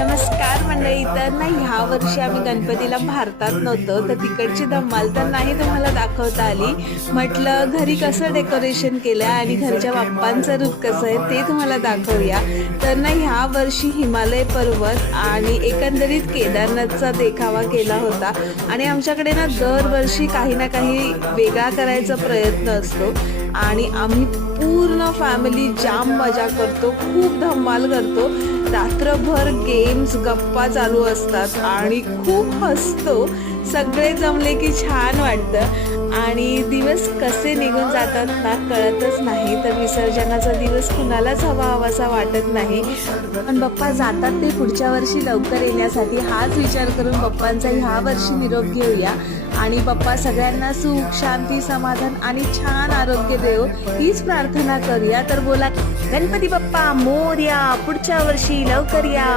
नमस्कार मंडळी. तर ना ह्या वर्षी आम्ही गणपतीला भारतात नव्हतो, तर तिकडची धमाल तर नाही तुम्हाला दाखवता आली. म्हटलं घरी कसं डेकोरेशन केलं आणि घरच्या बाप्पांचं रूप कसं आहे ते तुम्हाला दाखवूया. तर ना ह्या वर्षी हिमालय पर्वत आणि एकंदरीत केदारनाथचा देखावा केला होता. आणि आमच्याकडे ना दरवर्षी काही ना काही वेगळा करायचा प्रयत्न असतो आणि आम्ही पूर्ण फॅमिली जाम मजा करतो, खूप धमाल करतो. रात्रभर गेम्स गप्पा चालू असतात आणि खूप हसतो. सगळे जमले की छान वाटतं आणि दिवस कसे निघून जातात ना कळतच नाही. तर विसर्जनाचा दिवस कुणालाच हवासा वाटत नाही, पण बाप्पा जातात ते पुढच्या वर्षी लवकर येण्यासाठी हाच विचार करून बाप्पांचा ह्या वर्षी निरोप घेऊया आणि बाप्पा सगळ्यांना सुख शांती समाधान आणि छान आरोग्य देव हीच प्रार्थना करूया. तर बोला गणपती बाप्पा मोरया, पुढच्या वर्षी लवकर या.